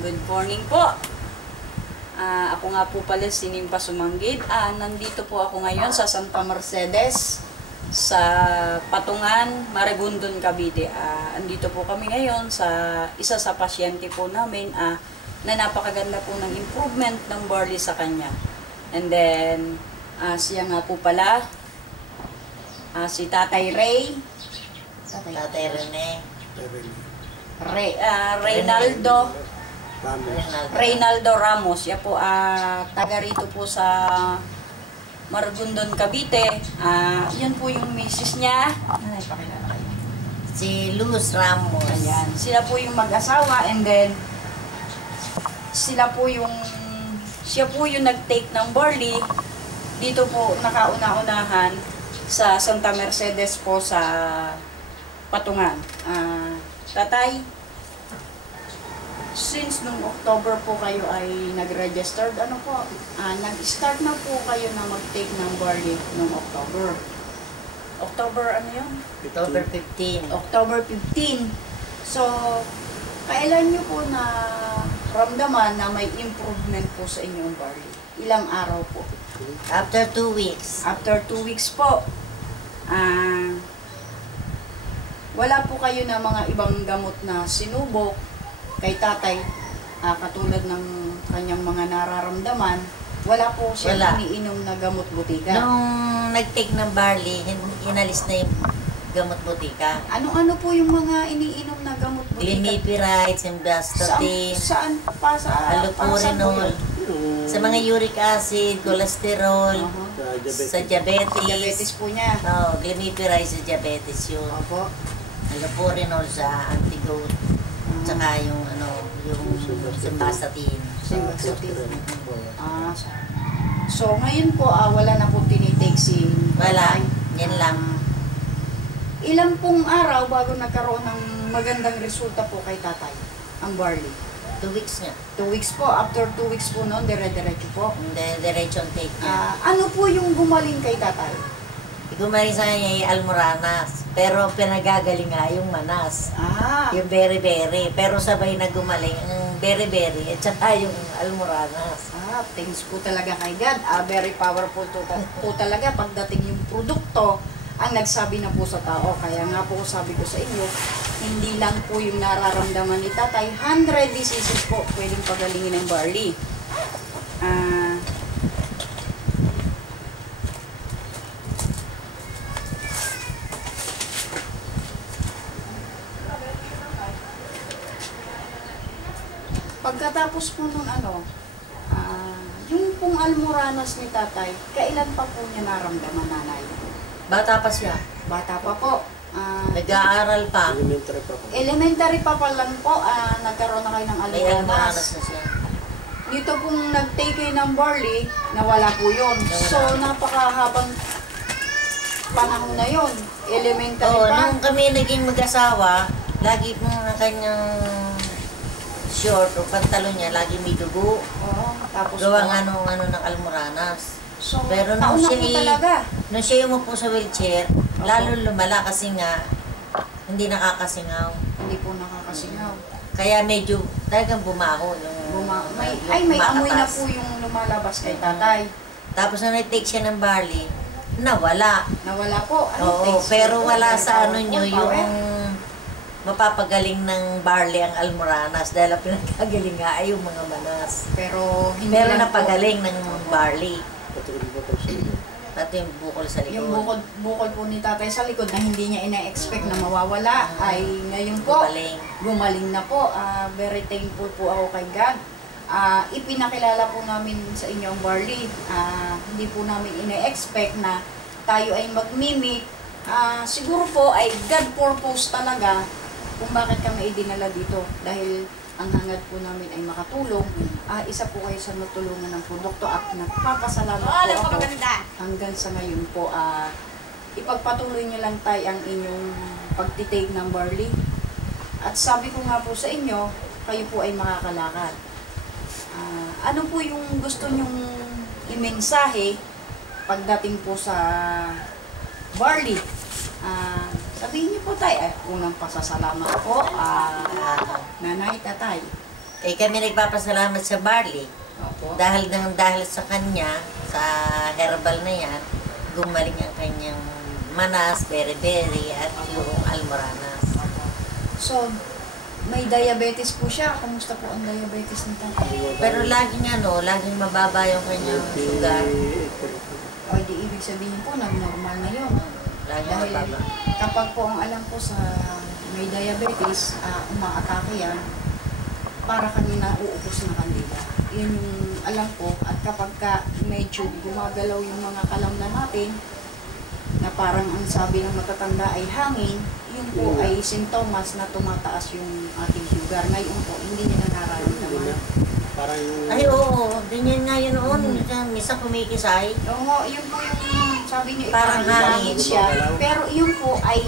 Good morning po. Ako nga po pala si Nimpa Sumanggid. Nandito po ako ngayon sa Santa Mercedes sa Patungan, Marigondon, Cavite. Andito po kami ngayon sa isa sa pasyente po namin na napakaganda po ng improvement ng barley sa kanya. And then, siya nga po pala, si Tatay Ray. Tatay Rene. Reynaldo Ramos. Siya po taga rito po sa Marigondon, Cavite. Yan po yung misis niya. Pakilala kayo. Si Luz Ramos. Ayan. Sila po yung mag-asawa, and then siya po yung nag-take ng barley. Dito po nakauna-unahan sa Santa Mercedes po sa Patungan. Tatay, since nung October po kayo ay nag-registered, nag-start na po kayo na mag-take ng barley nung October. October ano yun? October 15. October 15. So, kailan nyo po na ramdaman na may improvement po sa inyong barley? Ilang araw po? After 2 weeks. After 2 weeks po. Wala po kayo na mga ibang gamot na sinubok kay tatay, katulad ng kanyang mga nararamdaman. Wala po siya iniinom na gamot butika. Nung nag-take ng barley, inalis na yung gamot butika. Ano-ano po yung mga iniinom na gamot butika? Glimepiride, Simvastatin, Saan pa sa allopurinol, sa mga uric acid, cholesterol, sa diabetes. Diabetes po niya. Glimepiride sa diabetes yun. Opo. Allopurinol sa antidote, tsaka yung Simvastatin. So ngayon po wala na po tinitake si wala, yan lang. Ilang pong araw bago nagkaroon ng magandang resulta po kay tatay ang barley? 2 weeks nga. 2 weeks po. After 2 weeks po noon, dire-diretso po. Diretso ang take niya. Ano po yung gumaling kay tatay? Gumaling sa kanya yung almoranas, pero pinagagaling nga yung manas. Yung berry-berry, pero sabay na gumaling ang berry-berry at saka yung almoranas. Thanks po talaga kay God. Very powerful po talaga pagdating yung produkto ang nagsabi na po sa tao. Kaya nga po sabi ko sa inyo, hindi lang po yung nararamdaman ni tatay, 100 diseases po pwedeng pagalingin ng barley. Pagkatapos po nung yung pong almoranas ni tatay, kailan pa po niya naramdaman, nanay? Bata pa siya. Bata pa po. Nag-aaral pa. Elementary pa lang po, nagkaroon na kayo ng May almoranas almoranas. na siya. Dito pong nag-take kayo ng barley, nawala po yun. So, napakahabang panahon na yun. Elementary pa. Nung kami naging mag-asawa, lagi pong na kanyang short o pantalon niya, lagi may dugo. Tapos gawa nga nung ng almoranas. So, pero nung siya umupo sa wheelchair, lalo lumala kasi nga hindi nakakasingaw. Hindi po nakakasingaw. Kaya medyo talagang bumaho yung may amoy na po yung lumalabas kay tatay. Tapos nung nag-take siya ng barley, nawala. Nawala po. Pero wala sa nyo yung mapapagaling ng barley ang almoranas dahil ang pinagkagaling nga ay yung mga manas. Pero napagaling ng barley. Pati yung bukol sa likod. Yung bukol po ni tatay sa likod na hindi niya ina-expect na mawawala ay ngayon po gumaling na po. Very thankful po ako kay God. Ipinakilala po namin sa inyo ang barley. Hindi po namin ina-expect na tayo ay mag-mimic. Siguro po ay God purpose talaga kung bakit kami dinala dito, dahil ang hangad po namin ay makatulong. Isa po kayo sa natulungan ng produkto at nagpapasalamat po ako hanggang sa ngayon po. Ipagpatuloy niyo lang tayo ang inyong pagtitake ng barley. At sabi ko nga po sa inyo, kayo po ay makakalakad. Ano po yung gusto nyong imensahe pagdating po sa barley? Sabihin niyo po tayo, unang pasasalamat po, nanay, tatay. Eh kami nagpapasalamat sa Barley. Opo. Dahil sa kanya, sa herbal na yan, gumaling ang kanyang manas, beri-beri, at yung almoranas. So, may diabetes po siya. Kamusta po ang diabetes ng tatay? Pero laging mababa yung kanyang sugar. O di ibig sabihin po, normal na yun. Laging Dahil mababa. kapag po ang alam ko sa may diabetes, umaatake yan, para kanina uubos na kandila. Yun yung alam ko. At kapag medyo gumagalaw yung mga kalamnan natin, na parang ang sabi ng matatanda ay hangin, yun po ay sintomas na tumataas yung ating sugar. Ngayon po, hindi niya nararamdaman. Ay oo, ganyan nga yun noon. Misa kumikisay. Oo, yun po yung sabi niyo, Parang hangin siya. Pero yun po ay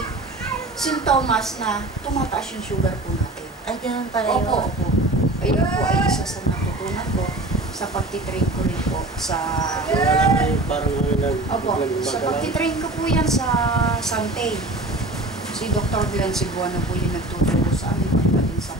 sintomas na tumataas yung sugar po natin. Ay, ganun pala yun. Opo. Ayun po ay isa sa natutunan ko sa pagtitrain ko rin po sa... Opo, sa pagtitrain ko po yan sa Sante. Si Dr. Glenn Cebuano po yung nagtuturo sa amin pagdating sa